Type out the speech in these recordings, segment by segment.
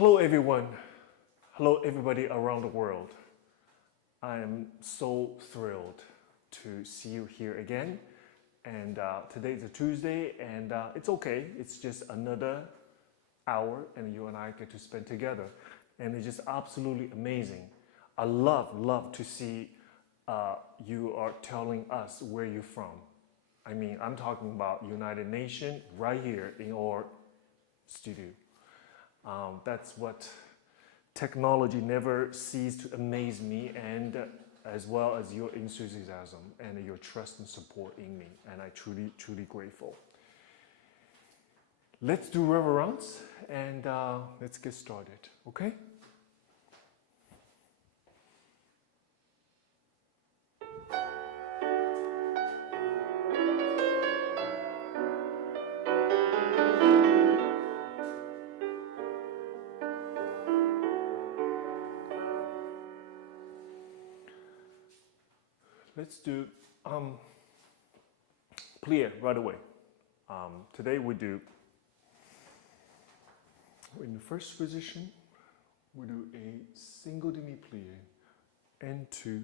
Hello everyone. Hello everybody around the world. I am so thrilled to see you here again. And today is a Tuesday and it's okay. It's just another hour and you and I get to spend together. And it's just absolutely amazing. I love to see you are telling us where you're from. I mean, I'm talking about United Nations right here in our studio. That's what technology never ceased to amaze me, and as well as your enthusiasm and your trust and support in me, and I truly grateful. Let's do reverence and let's get started, okay? Let's do plie right away. Today we do, in the first position, we do a single demi-plie into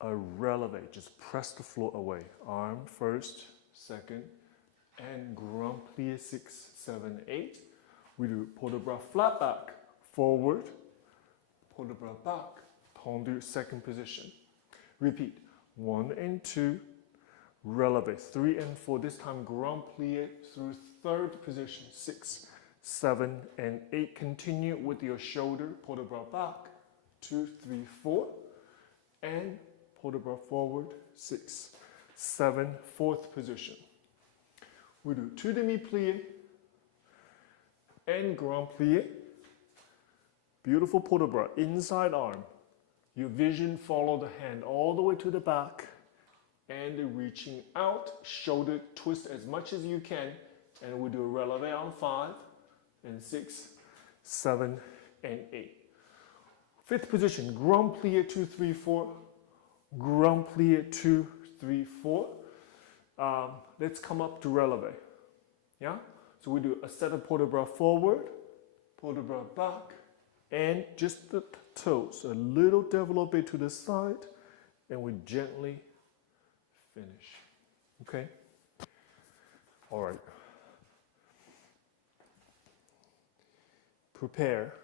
a releve. Just press the floor away. Arm first, second, and grand plie 6, 7, 8. We do port de bras flat back, forward, port de bras back, tendu, second position. Repeat, 1 and 2, releve, 3 and 4, this time grand plie through third position, 6, 7 and 8. Continue with your shoulder, port de bras back, 2, 3, 4, and port de bras forward, 6, 7, fourth position. We do 2 demi-plie and grand plie. Beautiful port de bras, inside arm. Your vision, follow the hand all the way to the back and reaching out, shoulder twist as much as you can, and we do a releve on 5 and 6, 7 and 8. Fifth position, grand plie 2, 3, 4, grand plie 2, 3, 4. Let's come up to releve. Yeah? So we do a set of port de bras forward, port de bras back, and just the toes, a little développé to the side, and we gently finish. Okay? All right. Prepare.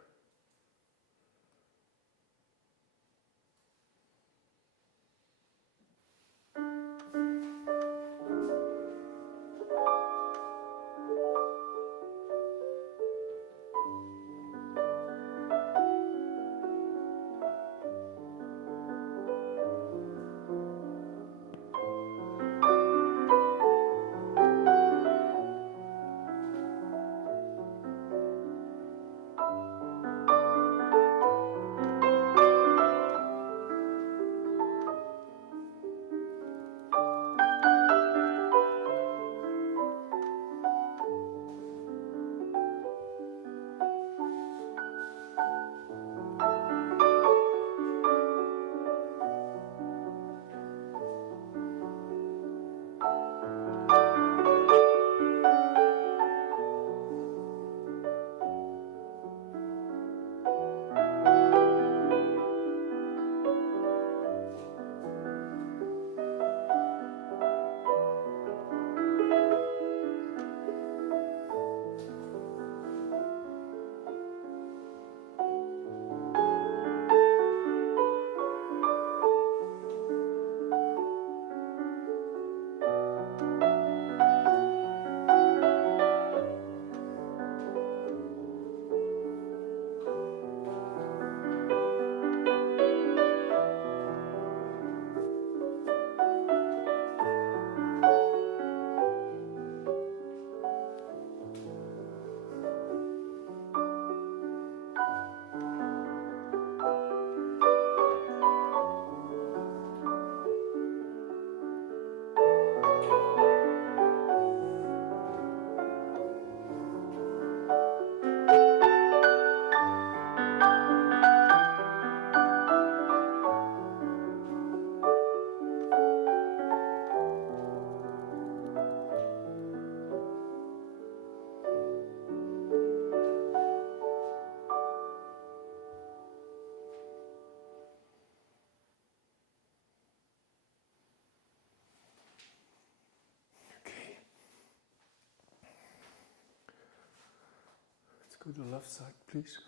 Go to the left side, please.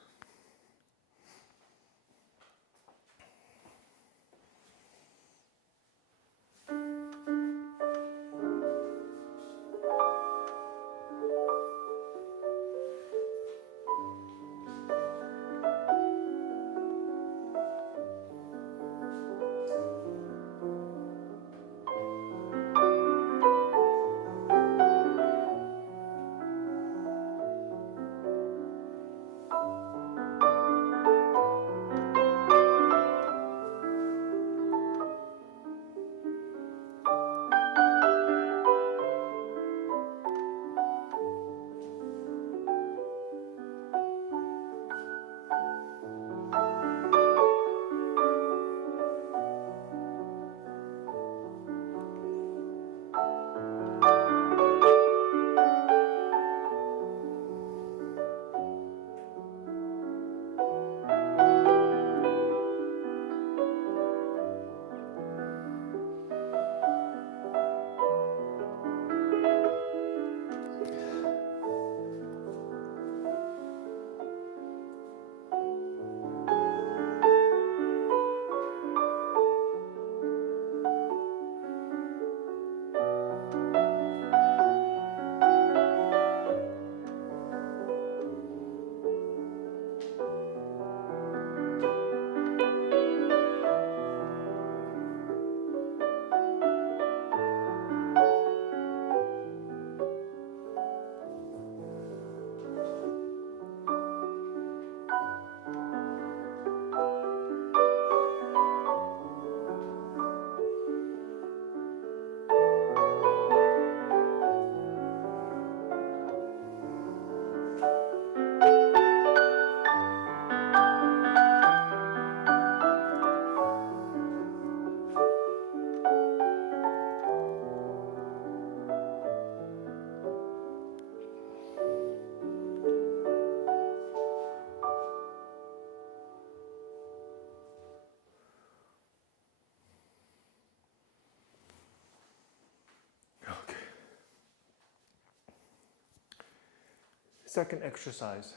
Second exercise,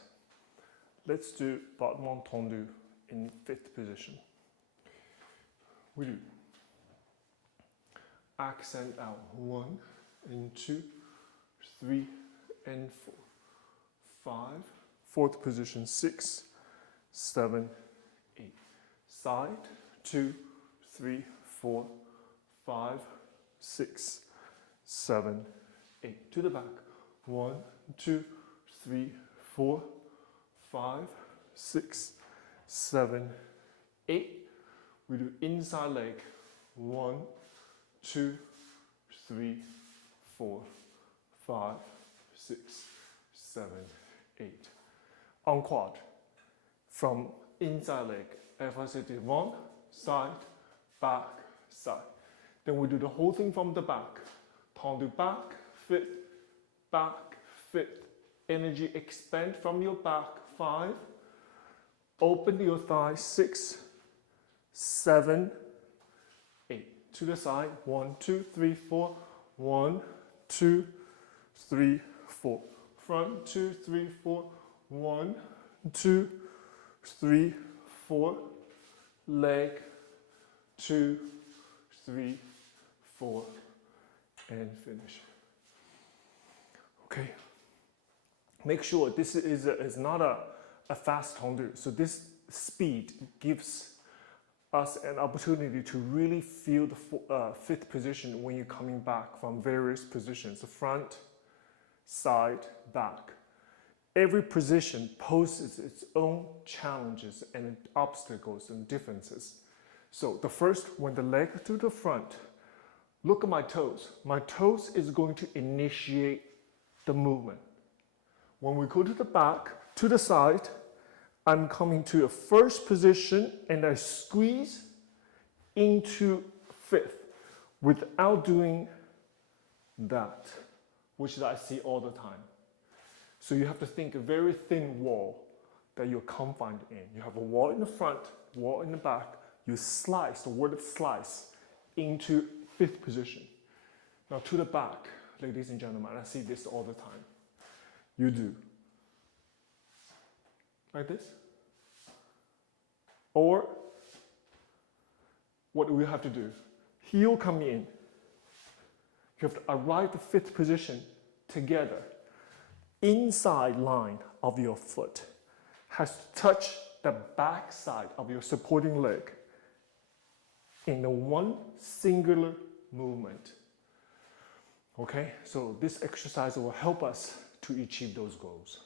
let's do battement tendu in 5th position. We do accent out 1 and 2, 3 and 4, 5, 4th position 6, 7, 8. Side 2, 3, 4, 5, 6, 7, 8. To the back 1, 2, 3, 4, 5, 6, 7, 8. We do inside leg 1, 2, 3, 4, 5, 6, 7, 8. On quad, from inside leg, if I say one, side, back, side. Then we do the whole thing from the back. Tendu back, fit. Energy expand from your back, 5. Open your thigh, 6, 7, 8. To the side, 1, 2, 3, 4. 1, 2, 3, 4. Front, 2, 3, 4. 1, 2, 3, 4. Leg, 2, 3, 4, and finish. Okay. Make sure this is not a fast tendu. So this speed gives us an opportunity to really feel the 5th position when you're coming back from various positions, the front, side, back. Every position poses its own challenges and obstacles and differences. So the first, when the leg to the front, look at my toes. My toes is going to initiate the movement. When we go to the back, to the side, I'm coming to a first position and I squeeze into 5th without doing that, which I see all the time. So you have to think a very thin wall that you're confined in. You have a wall in the front, wall in the back. You slice, the word slice, into 5th position. Now to the back, ladies and gentlemen, I see this all the time. You do like this. Or what do we have to do? Heel come in. You have to arrive at fifth position together. Inside line of your foot has to touch the back side of your supporting leg in the one singular movement. Okay, so this exercise will help us to achieve those goals.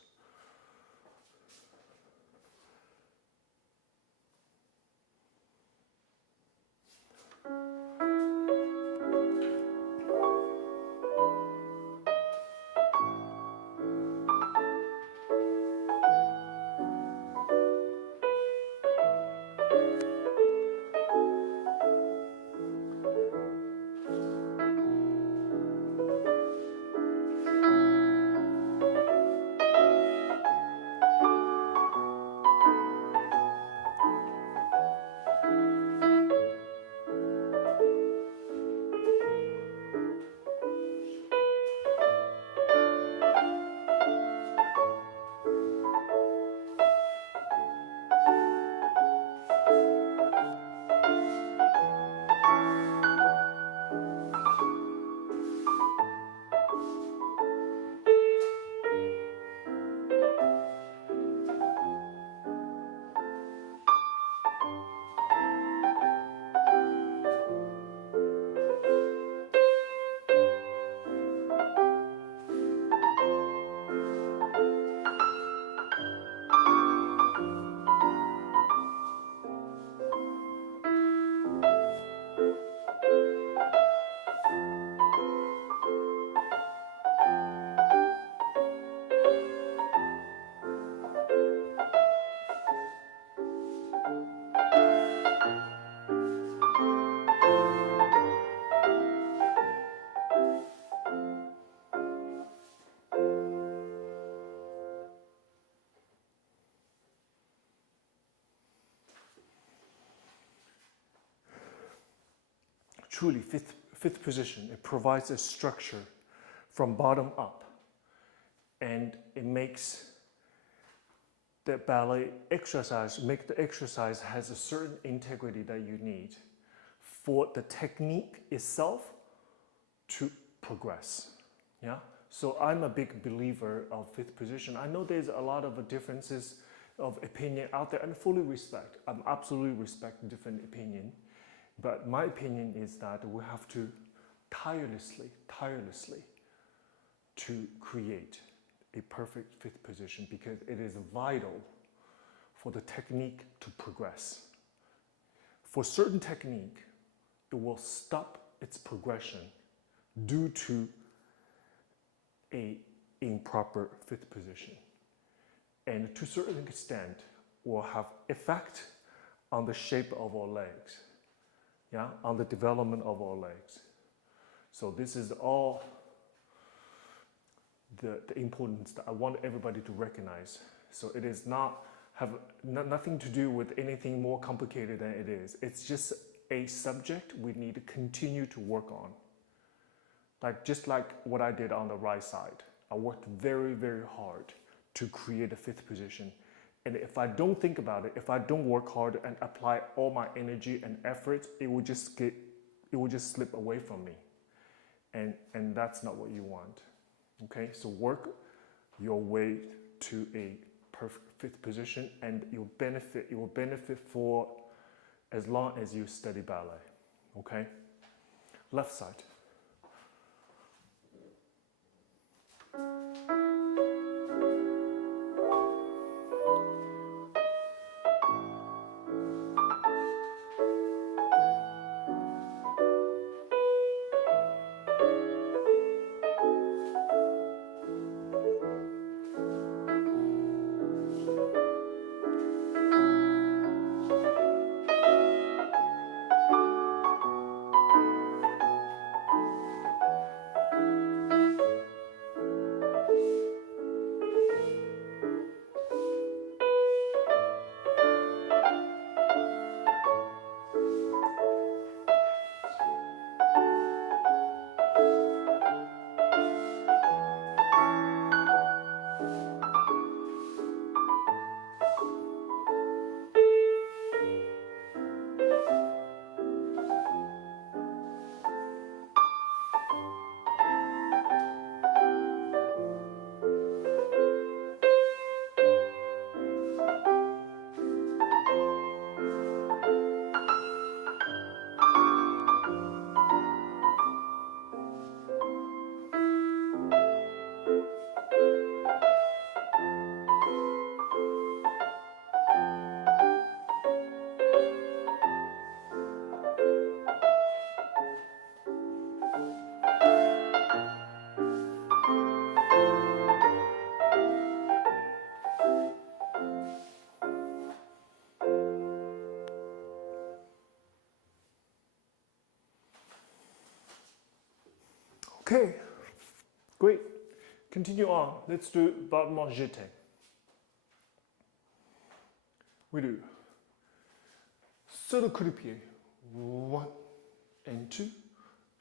Truly, fifth position, it provides a structure from bottom up, and it makes the ballet exercise, the exercise has a certain integrity that you need for the technique itself to progress. Yeah. So I'm a big believer of fifth position. I know there's a lot of differences of opinion out there, and fully respect. I'm absolutely respect different opinion. But my opinion is that we have to tirelessly to create a perfect fifth position, because it is vital for the technique to progress. For certain technique, it will stop its progression due to a improper fifth position. And to a certain extent, will have effect on the shape of our legs. Yeah, on the development of our legs. So this is all the importance that I want everybody to recognize. So it is nothing to do with anything more complicated than it is. It's just a subject we need to continue to work on. Just like what I did on the right side. I worked very, very hard to create a fifth position. And if I don't think about it, if I don't work hard and apply all my energy and effort, it will just slip away from me. And that's not what you want. Okay, so work your way to a perfect fifth position, and you will benefit for as long as you study ballet. Okay? Left side. Okay, great. Continue on. Let's do battement jeté. We do saut de coup de pied. 1 and 2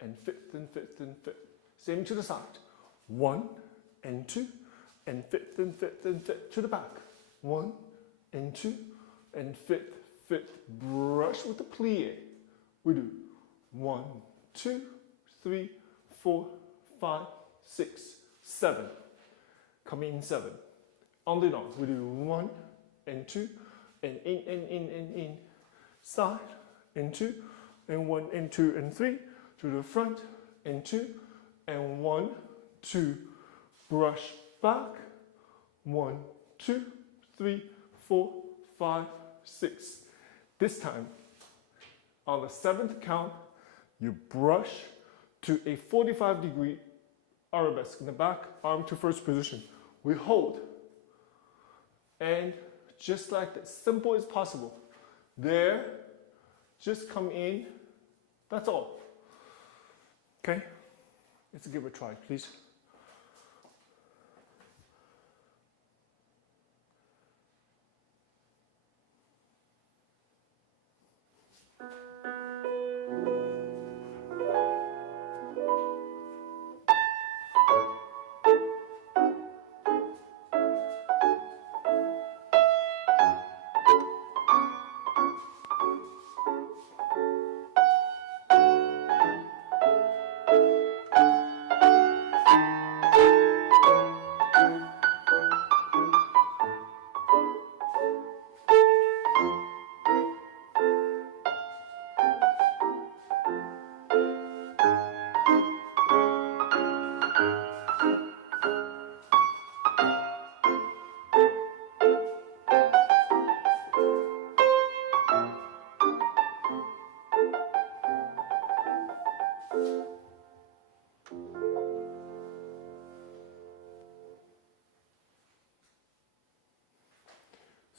and fifth and fifth and fifth. Same to the side. 1 and 2 and fifth and fifth and fifth to the back. 1 and 2 and fifth, fifth. Brush with the plie. We do 1, 2, 3, 4, 5, 6, 7. Coming in 7. On the nose, we do 1 and 2 and in. Side and 2 and 1 and 2 and 3 to the front and 2 and 1, 2. Brush back. 1, 2, 3, 4, 5, 6. This time, on the 7th count, you brush to a 45-degree arabesque in the back, arm to first position. We hold, and just like that, simple as possible. There, just come in, that's all. Okay, let's give it a try, please.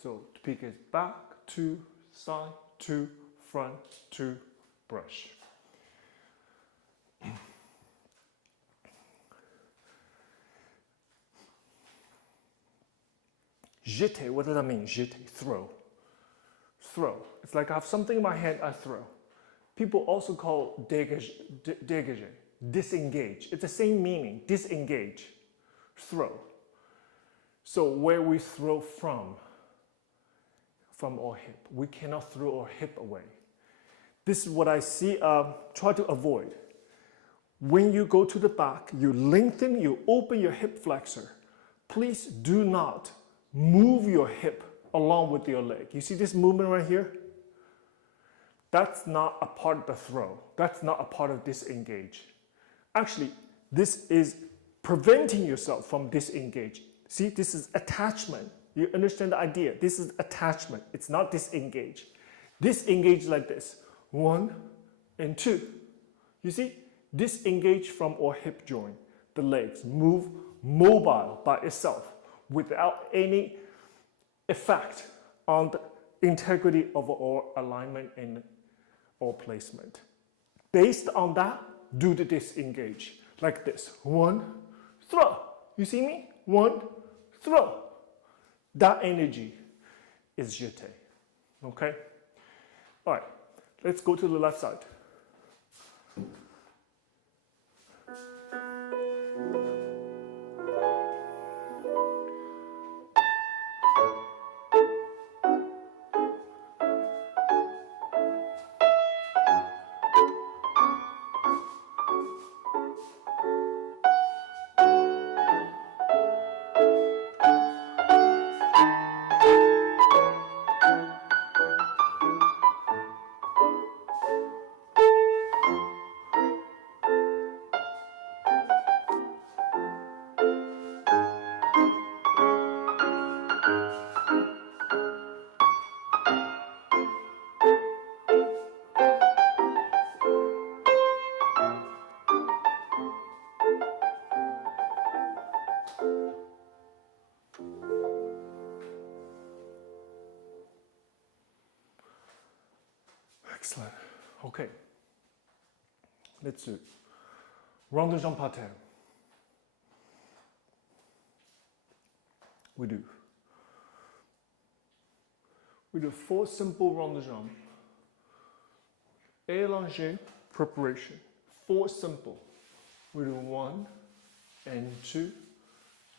So the pick is back, 2, side, 2, front, 2, brush. Jeter, what does that mean? Jeter, throw. Throw. It's like I have something in my hand, I throw. People also call dégager, disengage. It's the same meaning, disengage, throw. So where we throw from our hip. We cannot throw our hip away. This is what I see, try to avoid. When you go to the back, you lengthen, you open your hip flexor. Please do not move your hip along with your leg. You see this movement right here? That's not a part of the throw. That's not a part of disengage. Actually, this is preventing yourself from disengage. See, this is attachment. You understand the idea? This is attachment. It's not disengage. Disengage like this. 1 and 2. You see? Disengage from our hip joint. The legs move mobile by itself without any effect on the integrity of our alignment and our placement. Based on that, do the disengage. Like this. 1, throw. You see me? 1, throw. That energy is jeté. Okay? All right. Let's go to the left side. Excellent. Okay. Let's do Rond de jambe par terre. We do 4 simple rond de jambe. Élanger, preparation. 4 simple. We do 1 and 2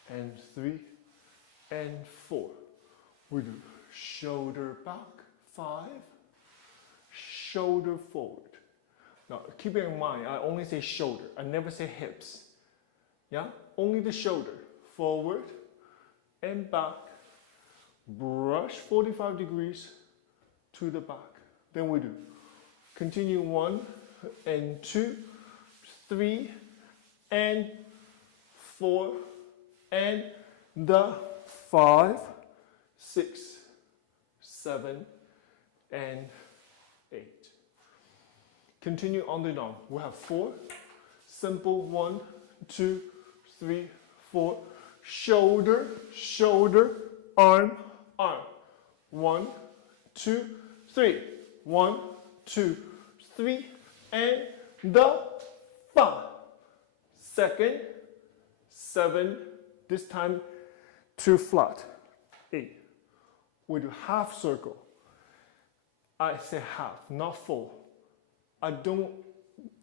and 3 and 4. We do shoulder back, 5, shoulder forward. Now, keep in mind, I only say shoulder. I never say hips. Yeah? Only the shoulder. Forward and back. Brush 45 degrees to the back. Then we do. Continue 1 and 2, 3 and 4 and the 5, 6, 7 and 8. Continue on the down. We have 4 simple 1, 2, 3, 4. Shoulder, shoulder, arm, arm. 1, 2, 3. 1, 2, 3 and the 5. Second, 7. This time 2 flat. 8. We do half circle. I say half, not full. I don't,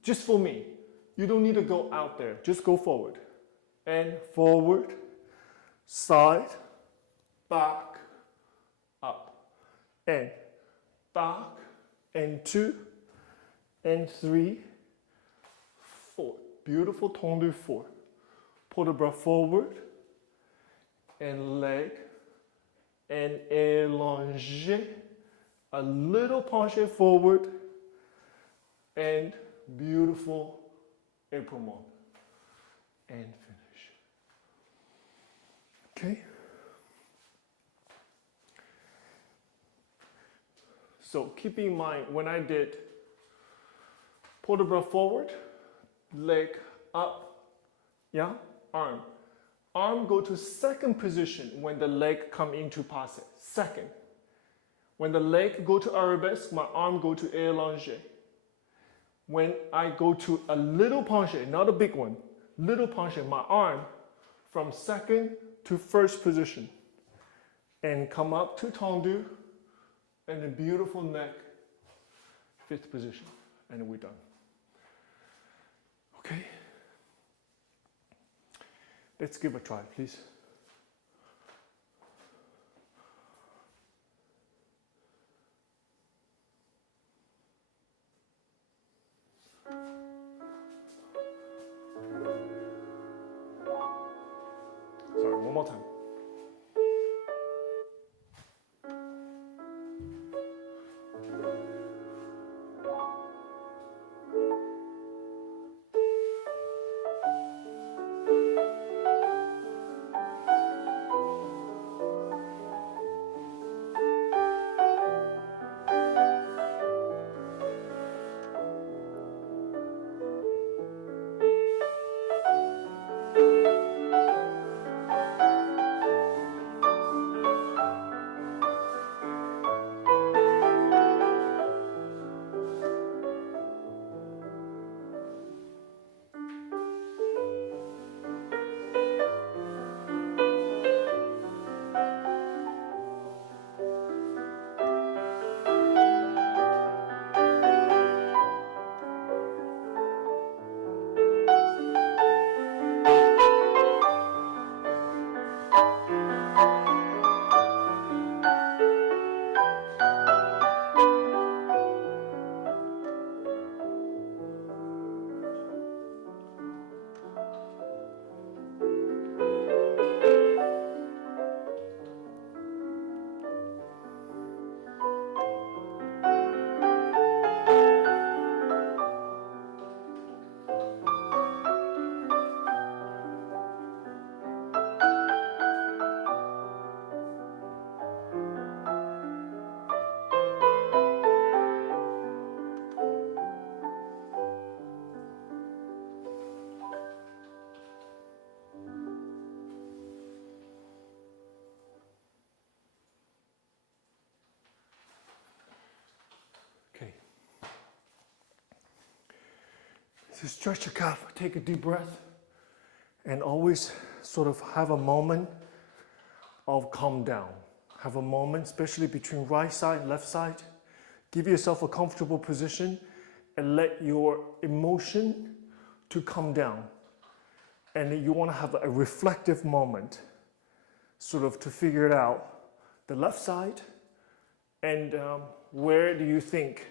just for me, you don't need to go out there, just go forward. And forward, side, back, up, and back, and 2, and 3, 4. Beautiful tendu 4. Pull the bra forward, and leg, and élanger, a little penché forward, and beautiful épaulement, and finish. Okay? So keep in mind, when I did pull the bra forward, leg up, yeah, arm. Arm go to second position when the leg come into passe. Second. When the leg go to arabesque, my arm go to élanger. When I go to a little penché, not a big one, little penché, my arm from second to first position. And come up to tendu, and a beautiful neck, 5th position. And we're done. Okay? Let's give a try, please. Sorry, one more time. to stretch your calf, take a deep breath, and always sort of have a moment of calm down. Have a moment, especially between right side and left side. Give yourself a comfortable position and let your emotion to calm down. And you want to have a reflective moment, sort of to figure it out. The left side, and where do you think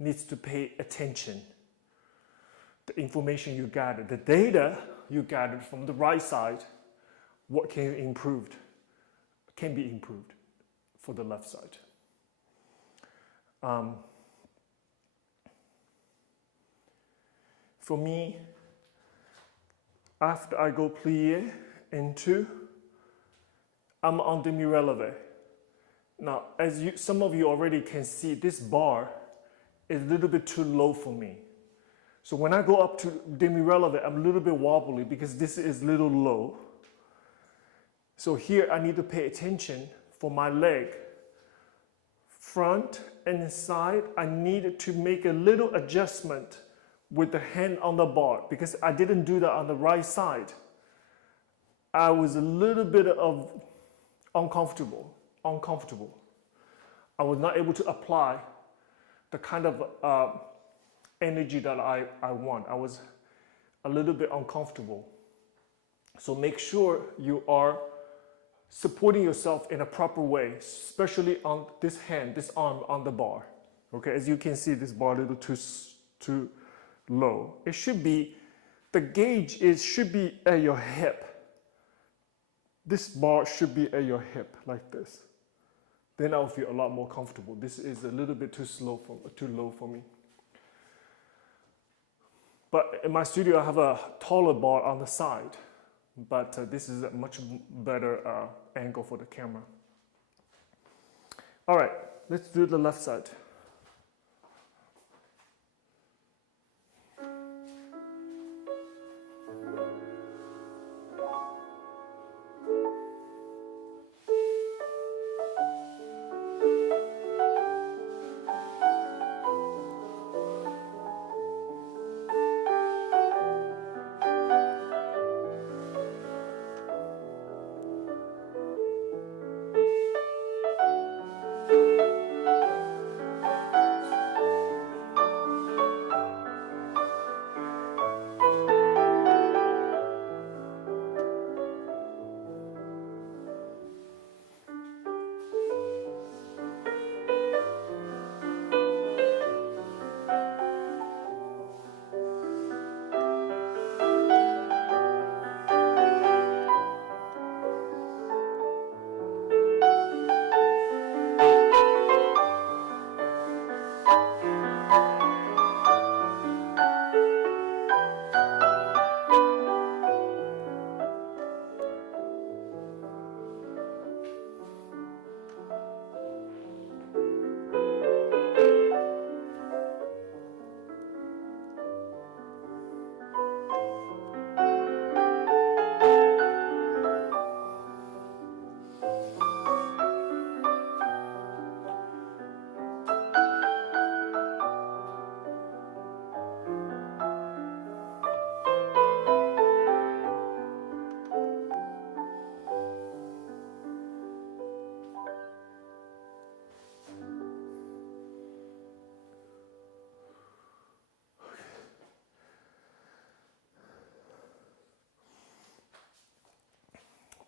needs to pay attention? The information you gathered, the data you gathered from the right side, what can be improved for the left side. For me, after I go plie into, I'm on demi-releve. Now, as some of you already can see, this bar is a little bit too low for me. So when I go up to demi-releve, I'm a little bit wobbly because this is a little low. So here I need to pay attention for my leg. Front and side, I need to make a little adjustment with the hand on the bar because I didn't do that on the right side. I was a little bit of uncomfortable. I was not able to apply the kind of energy that I want. I was a little bit uncomfortable. So make sure you are supporting yourself in a proper way, especially on this hand, this arm on the bar. Okay, as you can see, this bar a little too low. It should be, the gauge should be at your hip. This bar should be at your hip like this. Then I'll feel a lot more comfortable. This is a little bit too low for me. But in my studio, I have a taller bar on the side. But this is a much better angle for the camera. All right, let's do the left side.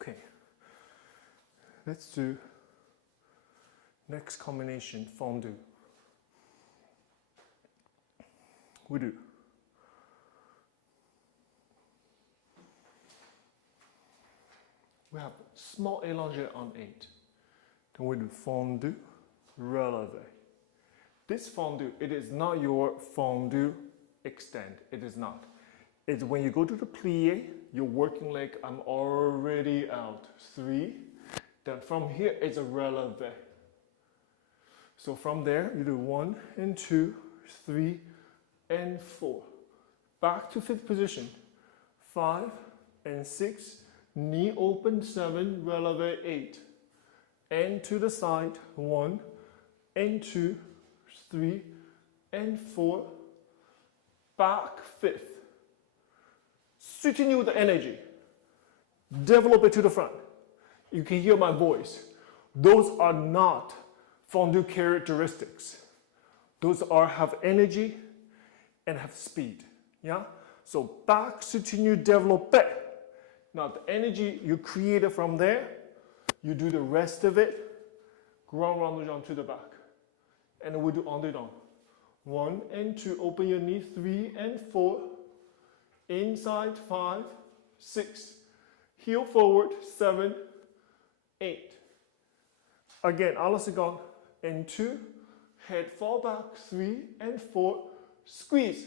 Okay, let's do next combination, fondue. We do. We have small élongé on 8. Then we do fondue, releve. This fondue, it is not your fondue extend. It is not. It's when you go to the plie, your working leg, I'm already out. 3. Then from here, it's a releve. So from there, you do 1 and 2, 3, and 4. Back to 5th position. 5 and 6, knee open, 7, releve, 8. And to the side, 1 and 2, 3, and 4. Back 5th. Soutenu with the energy. Develop it to the front. You can hear my voice. Those are not fondue characteristics. Those are have energy and have speed. Yeah? So back, soutenu, développé. Now the energy you created from there, you do the rest of it, grand rond de jambe to the back. And we do on the down. 1 and 2, open your knee, 3 and 4, inside, 5, 6, heel forward, 7, 8. Again, à la seconde, and 2, head fall back, 3 and 4, squeeze,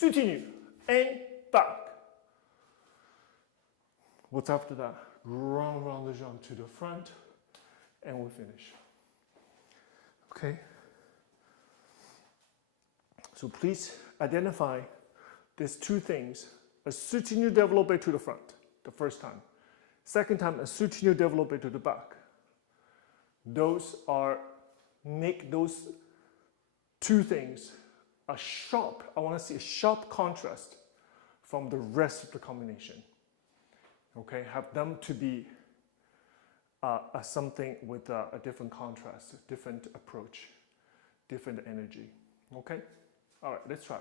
soutenu, and back. What's after that? Grand rond de jambe to the front, and we finish. Okay? So please identify these two things. A soutenu développé to the front, the first time. Second time, a soutenu développé to the back. Those are, make those two things a sharp, I want to see a sharp contrast from the rest of the combination. Okay, have them to be something with a different contrast, different approach, different energy. Okay? All right, let's try.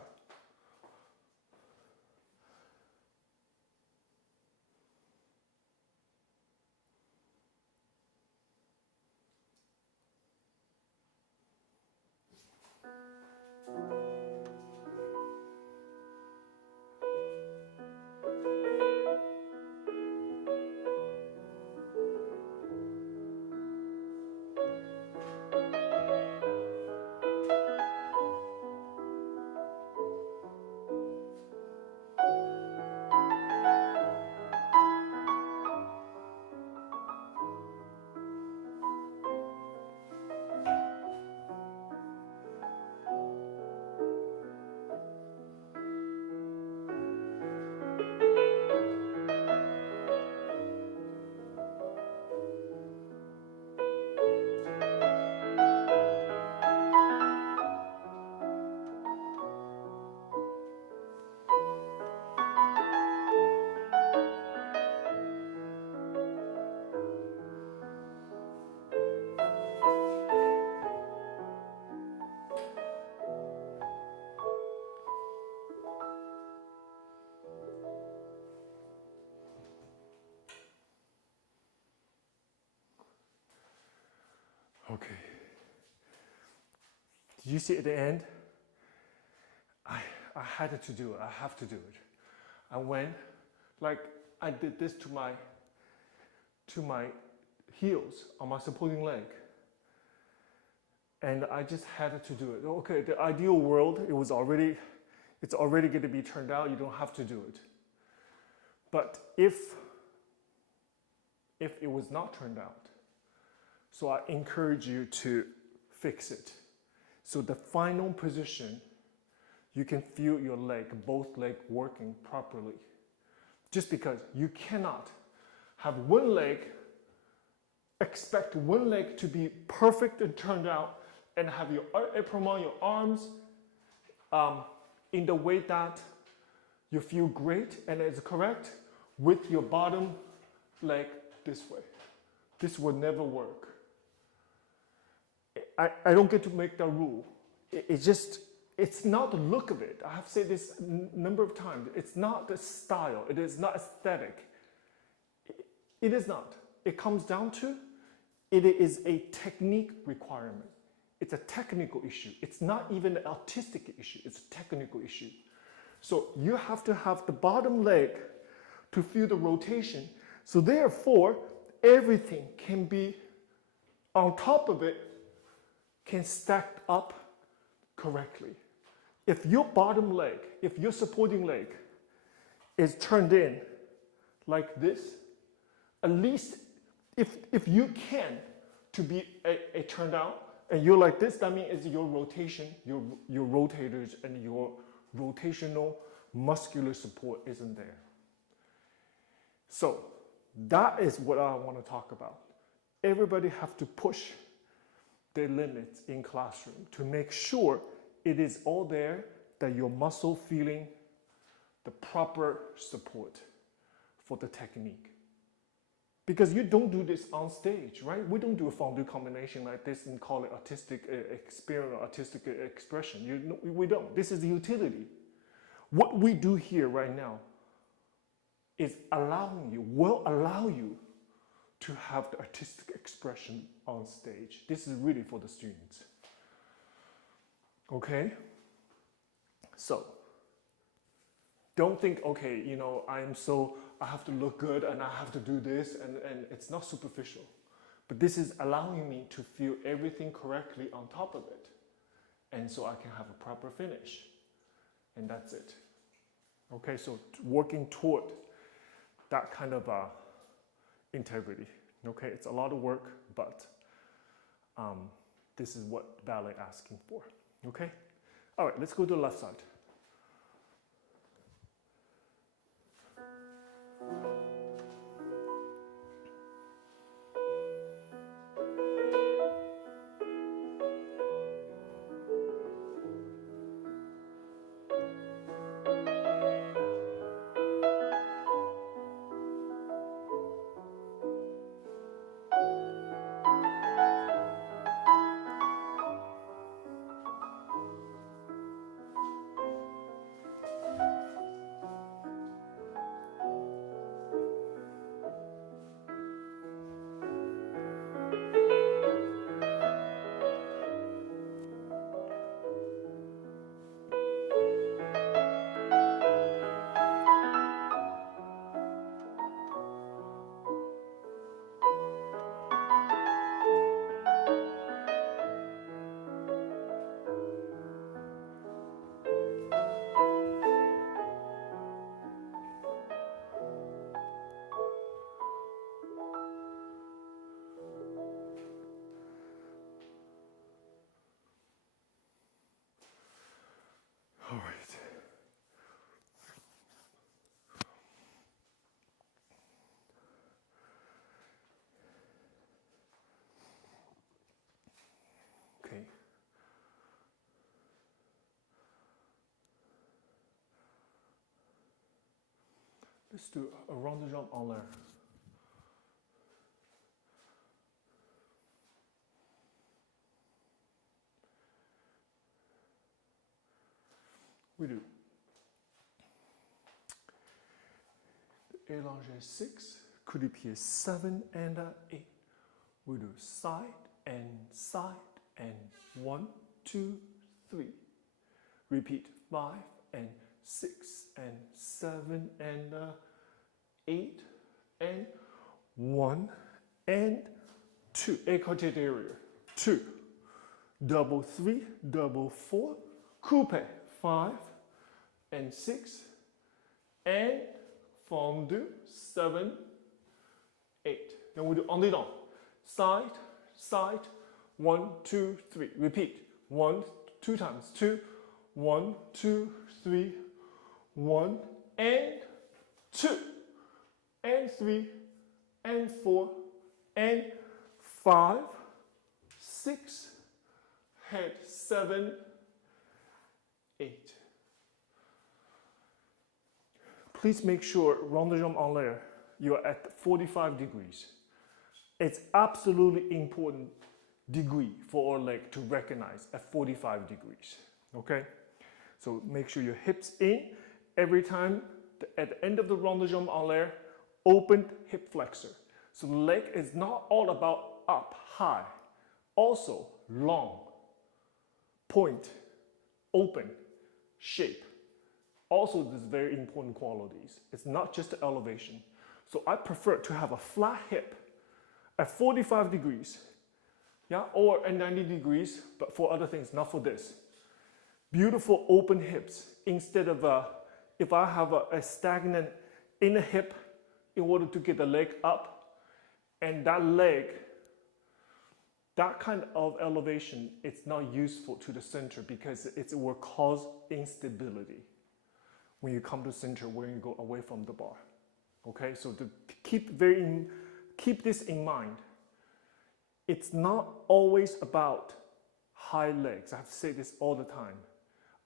Okay. Did you see at the end? I had to do it. I have to do it. I went, like I did this to my heels on my supporting leg. And I just had to do it. Okay, the ideal world, it's already going to be turned out. You don't have to do it. But if it was not turned out, so I encourage you to fix it. So the final position, you can feel your leg, both legs working properly. Just because you cannot have one leg, expect one leg to be perfect and turned out, and have your épaulement, your arms in the way that you feel great and it's correct, with your bottom leg this way. This will never work. I don't get to make that rule. It's not the look of it. I have said this a number of times. It's not the style. It is not aesthetic. It is not. It comes down to, it is a technique requirement. It's a technical issue. It's not even an artistic issue. It's a technical issue. So you have to have the bottom leg to feel the rotation. So therefore, everything can be on top of it, can stack up correctly. If your bottom leg, if your supporting leg is turned in like this, at least if you can to be a turned out, and you're like this, that means your rotation, your rotators and your rotational muscular support isn't there. So that is what I want to talk about. Everybody have to push their limits in classroom to make sure it is all there, that your muscle feeling the proper support for the technique. Because you don't do this on stage, right? We don't do a fondue combination like this and call it artistic experience or artistic expression. We don't. This is the utility. What we do here right now is will allow you to have the artistic expression on stage. This is really for the students. Okay? So, don't think, okay, you know, I have to look good and I have to do this, and it's not superficial. But this is allowing me to feel everything correctly on top of it. And so I can have a proper finish. And that's it. Okay, so working toward that kind of integrity. Okay, it's a lot of work, but this is what ballet asking for. Okay? All right, let's go to the left side. All right. Okay. Let's do a rond de jambe en l'air. We do élanger 6, coup de pied 7 and 8. We do side and 1, 2, 3. Repeat 5 and 6 and 7 and 8 and 1 and 2. Écarté derrière. 2. Double 3, double 4. Coupe 5 and 6 and fondue 7, 8. Then we do en dedans. Side, side, 1, 2, 3. Repeat. 1, 2 times. 2, 1, 2, 3, 1 and 2 and 3 and 4 and 5, 6, head 7, 8. Please make sure, rond de jambe en l'air, you're at 45 degrees. It's absolutely important degree for our leg to recognize at 45 degrees. Okay? So make sure your hips in. Every time at the end of the rond de jambe en l'air, open hip flexor. So the leg is not all about up, high. Also long, point, open, shape. Also, there's very important qualities. It's not just the elevation. So I prefer to have a flat hip at 45 degrees, yeah, or at 90 degrees, but for other things, not for this. Beautiful open hips instead of if I have a stagnant inner hip in order to get the leg up, and that leg, that kind of elevation, it's not useful to the center because it will cause instability when you come to center, when you go away from the bar. Okay, so to keep this in mind. It's not always about high legs. I have to say this all the time.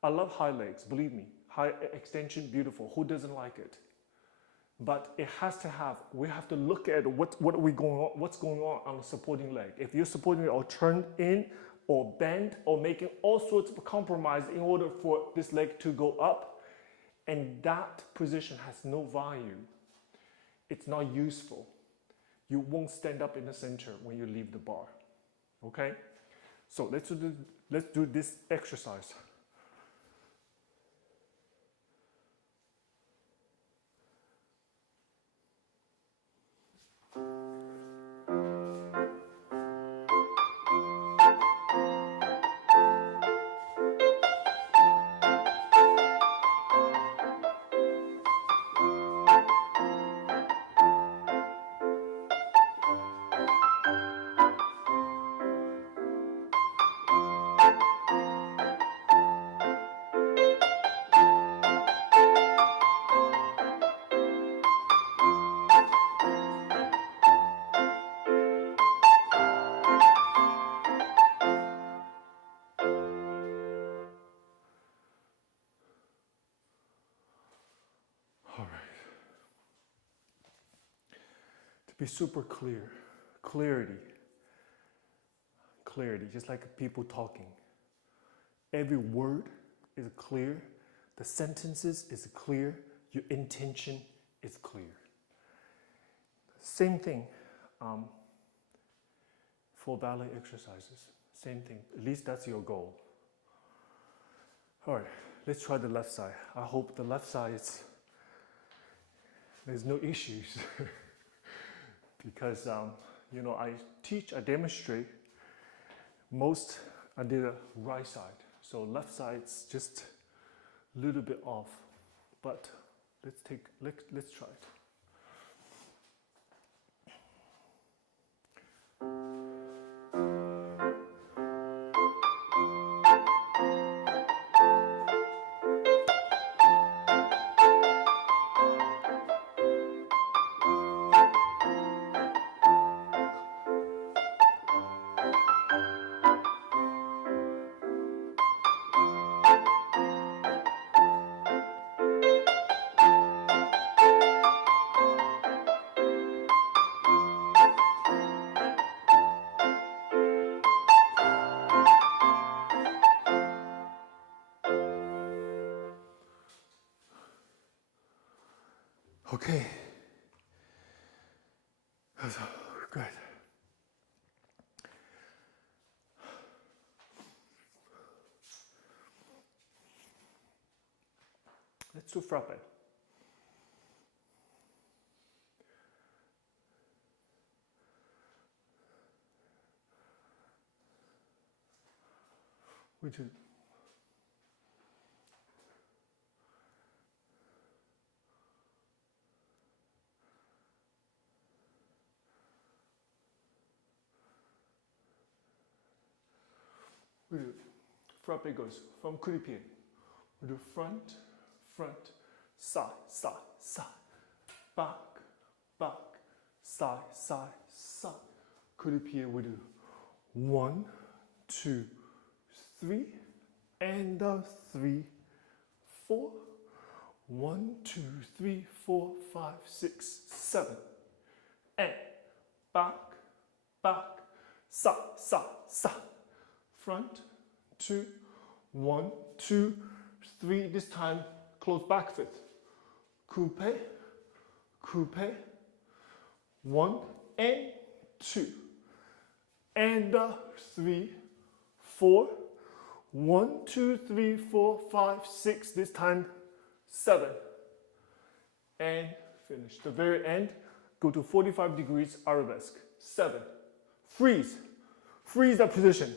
I love high legs, believe me. high extension, beautiful. Who doesn't like it? But it has to have, we have to look at what's going on the supporting leg. If you're supporting it or turned in or bent or making all sorts of compromise in order for this leg to go up, and that position has no value, it's not useful. You won't stand up in the center when you leave the bar. Okay? So let's do this exercise. All right. To be super clear, clarity, just like people talking. Every word is clear, the sentences is clear, your intention is clear. Same thing for ballet exercises, same thing, at least that's your goal. All right, let's try the left side. I hope the left side there's no issues because you know, I teach, I demonstrate. Most I did a right side, so left side's just a little bit off. But let's try it. Okay. That's good. Let's do frappe. We do. We do. Frappe goes from coup de pied. We do front, front, side, side, side, back, back, side, side, side. Coup de pied, we do 1, 2, 3, and 3, 4. 1, 2, 3, 4, 5, 6, 7. And back, back, side, side, side. Front, 2, 1, 2, 3. This time, close back foot. Coupe, coupe. 1 and 2. And 3, 4. 1, 2, 3, 4, 5, 6. This time, 7. And finish. The very end, go to 45 degrees arabesque. 7. Freeze. Freeze that position.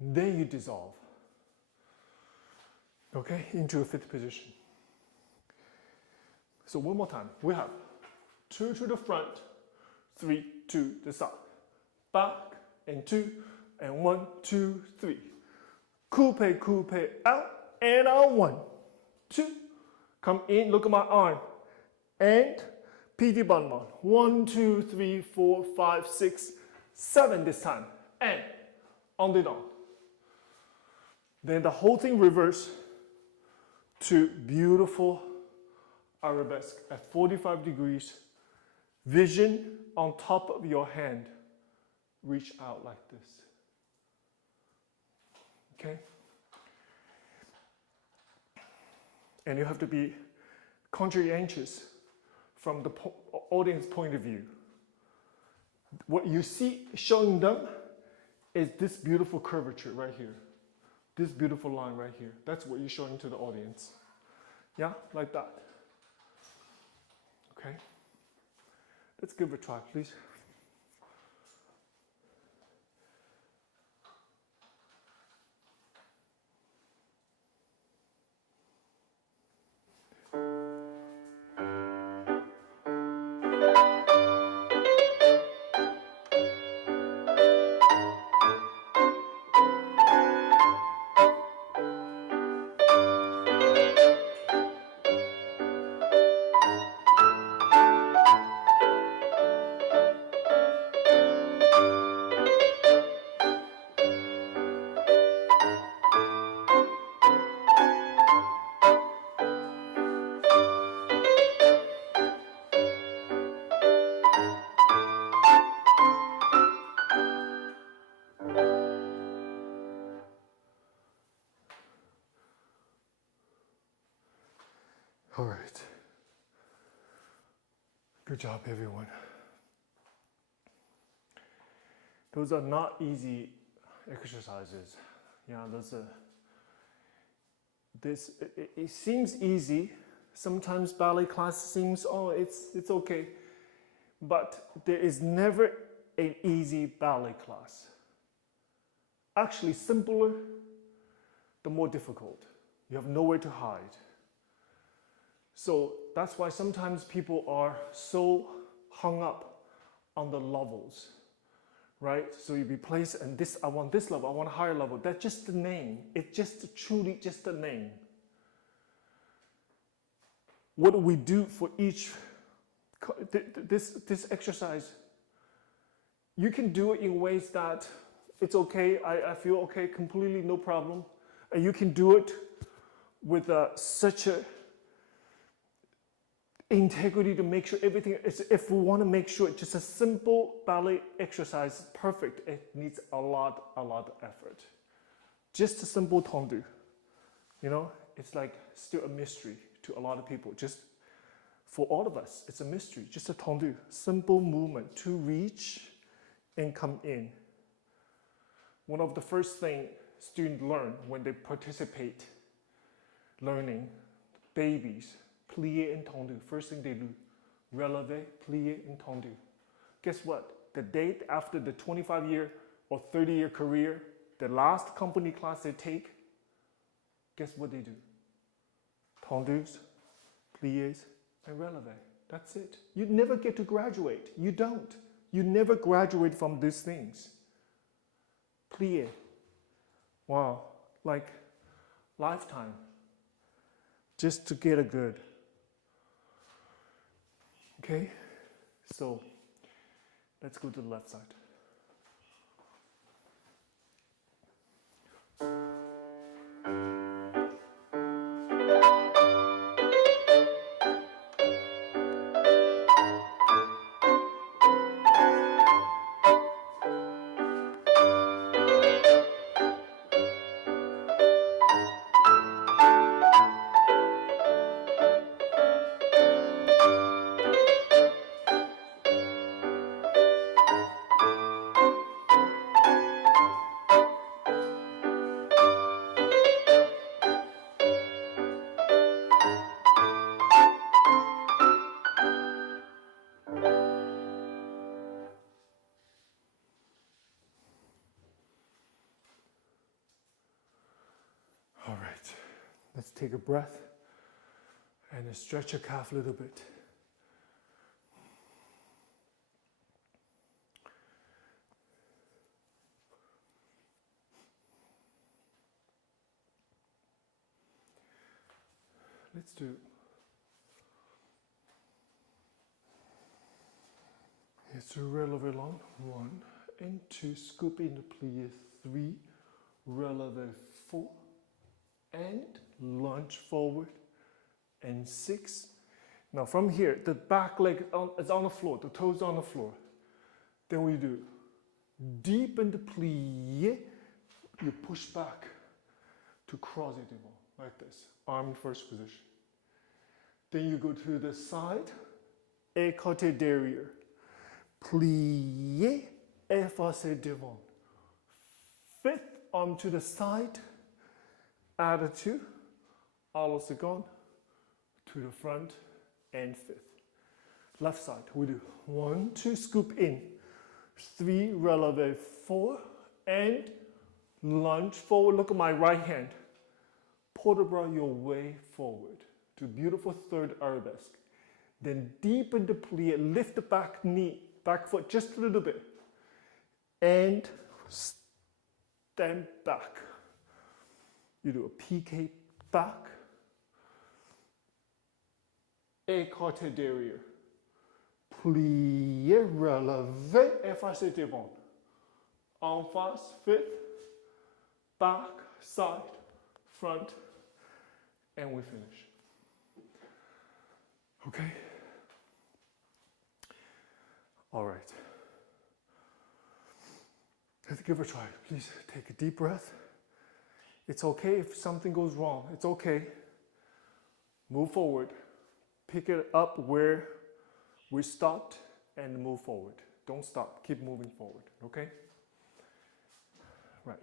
Then you dissolve. Okay, into a fifth position. So one more time. We have 2 to the front, 3 to the side. Back and 2 and 1, 2, 3. Coupe, coupe, out and out. 1, 2. Come in, look at my arm. And PT Banman. 1, 2, 3, 4, 5, 6, 7 this time. And on the down. Then the whole thing reverse. to beautiful arabesque at 45 degrees. Vision on top of your hand. Reach out like this. Okay? And you have to be conscientious from the audience point of view. What you see showing them is this beautiful curvature right here. This beautiful line right here. That's what you're showing to the audience. Yeah, like that. Okay? Let's give it a try, please. All right. Good job, everyone. Those are not easy exercises. Yeah, it seems easy. Sometimes ballet class seems, oh, it's okay. But there is never an easy ballet class. Actually, simpler, the more difficult. You have nowhere to hide. So that's why sometimes people are so hung up on the levels, right? So you be placed and this, I want this level, I want a higher level. That's just the name. It's just truly just a name. What do we do for each, this exercise? You can do it in ways that it's okay, I feel okay, completely no problem. And you can do it with such a integrity to make sure everything is, if we want to make sure it's just a simple ballet exercise, perfect, it needs a lot of effort. Just a simple tendu, you know, it's like still a mystery to a lot of people. Just for all of us, it's a mystery, just a tendu, simple movement to reach and come in. One of the first things students learn when they participate learning, babies, plié and tendu. First thing they do, relevé, plié and tendu. Guess what? The date after the 25-year or 30-year career, the last company class they take, guess what they do? Tendus, pliés, and relevé. That's it. You never get to graduate. You don't. You never graduate from these things. Plié. Wow. Like lifetime. Just to get a good. Okay, so let's go to the left side. All right, let's take a breath and stretch your calf a little bit. Let's do it's a relevé long, 1 and 2, scoop into plié, 3, relevé, 4, and lunge forward, and 6. Now from here, the back leg is on the floor, the toes on the floor. Then we do deepen the plie, you push back to croisé devant, like this, arm in first position. Then you go to the side, écarté derrière, plié, effacé devant. 5th, arm to the side, attitude, à la seconde, to the front, and 5th. Left side, we do 1, 2, scoop in, 3, releve, 4, and lunge forward. Look at my right hand. Port de bras your way forward to beautiful 3rd arabesque. Then deepen the plie, lift the back knee, back foot just a little bit, and stand back. You do a piqué back, écarté derrière, plié, relevé, effacé devant. En face, 5th, back, side, front, and we finish. Okay? All right. Let's give it a try. Please take a deep breath. It's okay if something goes wrong. It's okay. Move forward. Pick it up where we stopped and move forward. Don't stop. Keep moving forward. Okay? Right.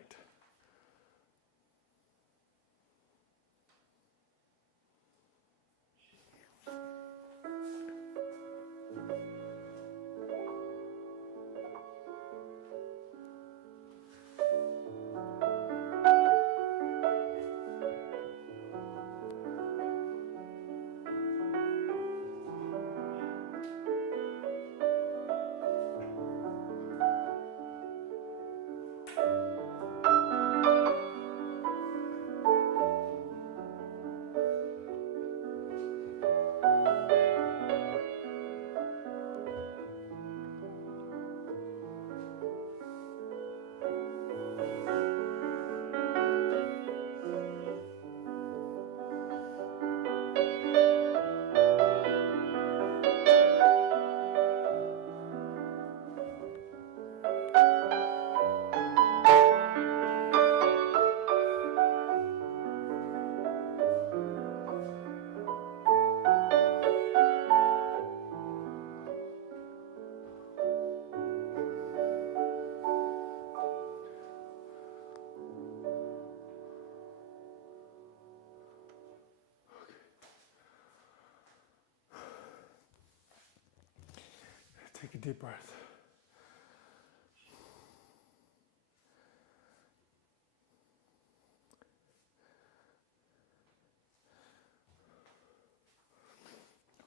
Take a deep breath.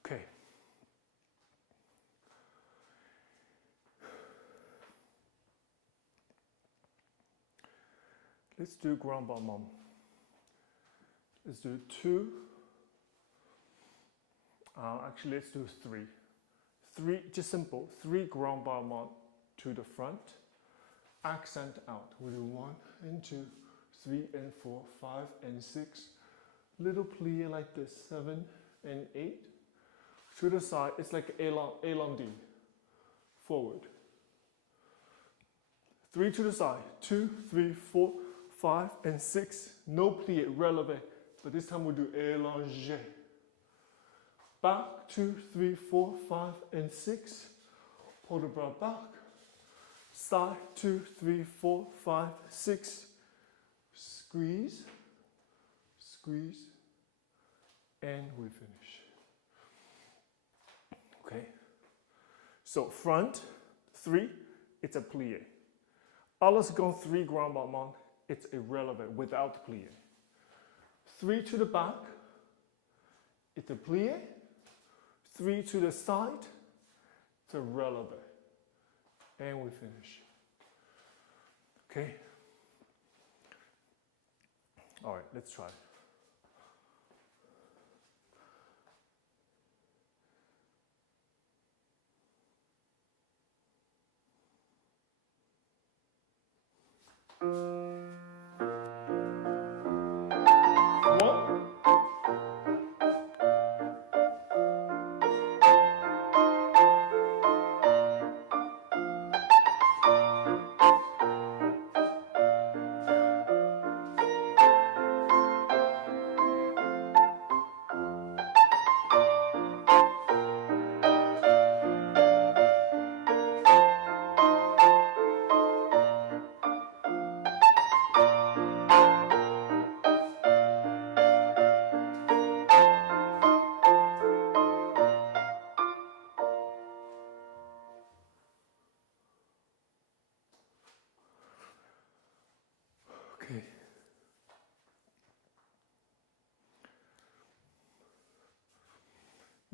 Okay. Let's do grand balmain. Let's do 2. Actually, let's do 3. 3, just simple. 3 grand balmain to the front. Accent out. We do 1 and 2, 3 and 4, 5 and 6. Little plie like this. 7 and 8. To the side, it's like élan D. Forward. 3 to the side. 2, 3, 4, 5 and 6. No plie, relevé. But this time we do élanger. Back, 2, 3, 4, 5 and 6. Pull the bra back. Side, 2, 3, 4, 5, 6. Squeeze. Squeeze. And we finish. Okay. So front, 3, it's a plie. Alles gone 3 grand balmain, it's irrelevant without plie. 3 to the back, it's a plie. 3 to the side, it's a releve. And we finish. Okay? All right, let's try. One.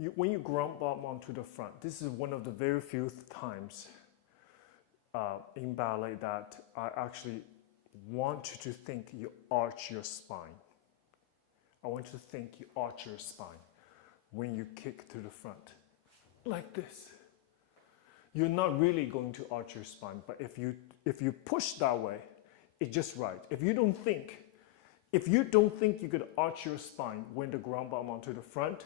when you ground bottom onto the front, this is one of the very few times in ballet that I actually want you to think you arch your spine. I want you to think you arch your spine when you kick to the front, like this. You're not really going to arch your spine, but if you push that way, it's just right. If you don't think you could arch your spine when the ground bottom onto the front,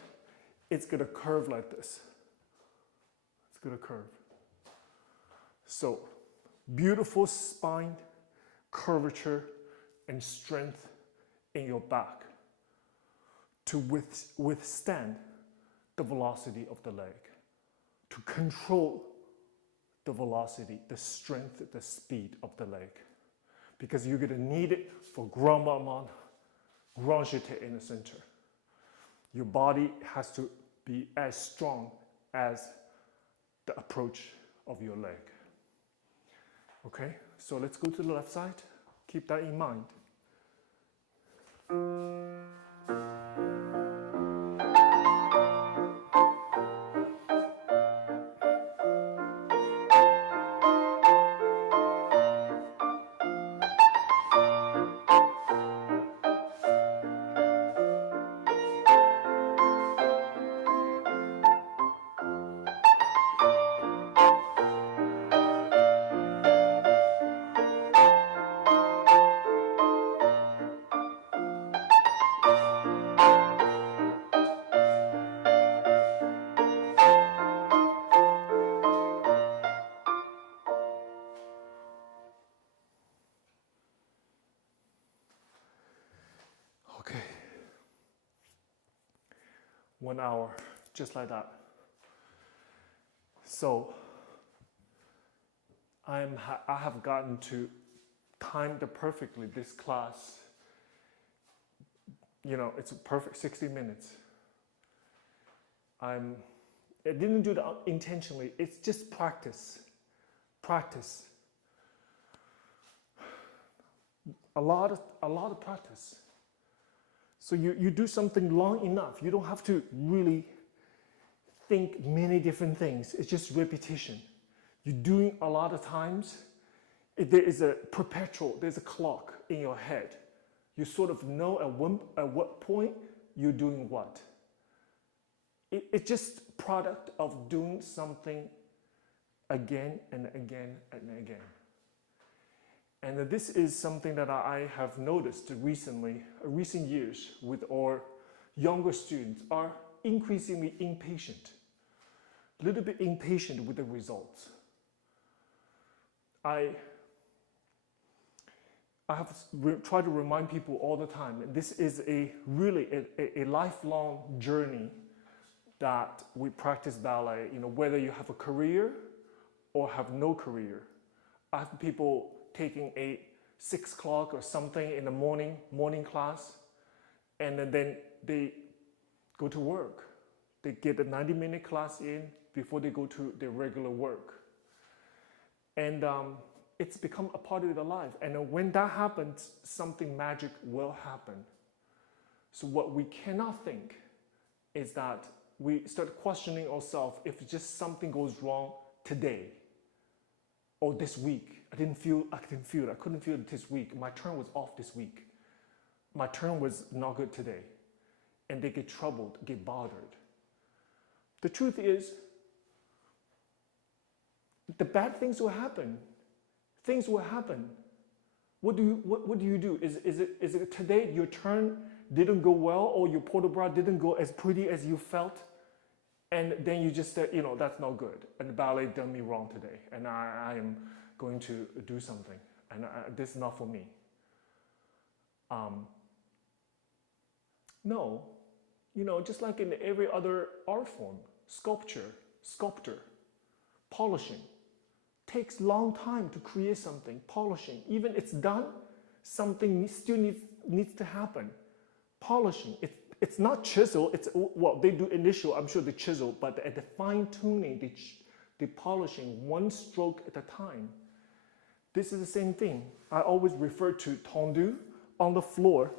it's gonna curve like this. It's gonna curve. So, beautiful spine, curvature, and strength in your back to withstand the velocity of the leg, to control the velocity, the strength, the speed of the leg. Because you're gonna need it for grand bottom, grand jeté in the center. Your body has to be as strong as the approach of your leg. Okay, so let's go to the left side. Keep that in mind. Okay, 1 hour, just like that. So, I have gotten to time perfectly this class. You know, it's a perfect 60 minutes. I didn't do that intentionally. It's just practice. Practice. A lot of practice. So you do something long enough. You don't have to really think many different things. It's just repetition. You're doing a lot of times. There is a perpetual, there's a clock in your head. You sort of know at what point you're doing what. It's just product of doing something again and again and again. And this is something that I have noticed recent years with our younger students are increasingly impatient, a little bit impatient with the results. I have tried to remind people all the time, this is really a lifelong journey that we practice ballet, you know, whether you have a career or have no career. I have people taking a 6 o'clock or something in the morning class, and then they go to work. They get a 90-minute class in before they go to their regular work. And it's become a part of their life. And when that happens, something magic will happen. So what we cannot think is that we start questioning ourselves if just something goes wrong today or this week. I couldn't feel it this week. My turn was off this week. My turn was not good today. And they get troubled, get bothered. The truth is, the bad things will happen. Things will happen. What do you do? Is it today your turn didn't go well, or your port de bras didn't go as pretty as you felt, and then you just said, you know, that's not good, and the ballet done me wrong today, and I am going to do something, and this is not for me. No, you know, just like in every other art form, sculptor, polishing, takes long time to create something. Polishing, even it's done, something still needs to happen. Polishing, it's not chisel, it's, well, they do initial, I'm sure they chisel, but at the fine tuning, they polishing one stroke at a time. This is the same thing. I always refer to tendu on the floor.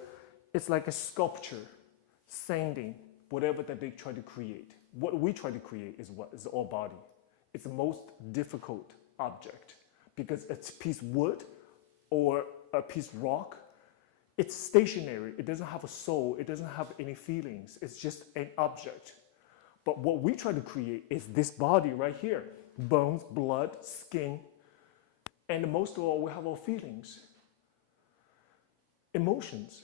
It's like a sculpture, sanding, whatever that they try to create. What we try to create is what is our body. It's the most difficult object because it's a piece of wood or a piece of rock. It's stationary. It doesn't have a soul. It doesn't have any feelings. It's just an object. But what we try to create is this body right here. Bones, blood, skin. And most of all, we have our feelings, emotions,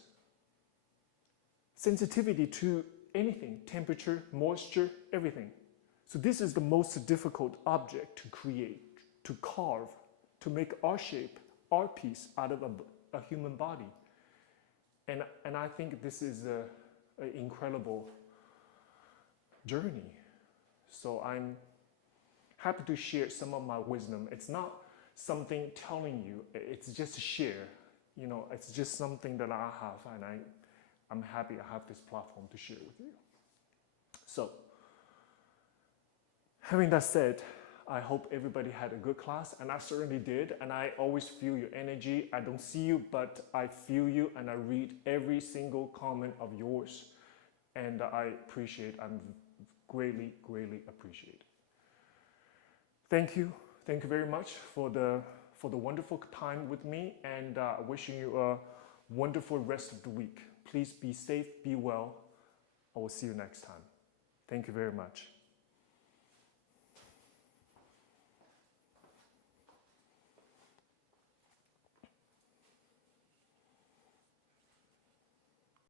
sensitivity to anything, temperature, moisture, everything. So this is the most difficult object to create, to carve, to make our shape, our piece out of a human body. And I think this is an incredible journey. So I'm happy to share some of my wisdom. It's not something telling you, it's just a share. You know, it's just something that I have, and I'm happy I have this platform to share with you. So, having that said, I hope everybody had a good class, and I certainly did, and I always feel your energy. I don't see you, but I feel you, and I read every single comment of yours, and I appreciate, I'm greatly, greatly appreciate. Thank you very much for the wonderful time with me, and wishing you a wonderful rest of the week. Please be safe, be well. I will see you next time. Thank you very much.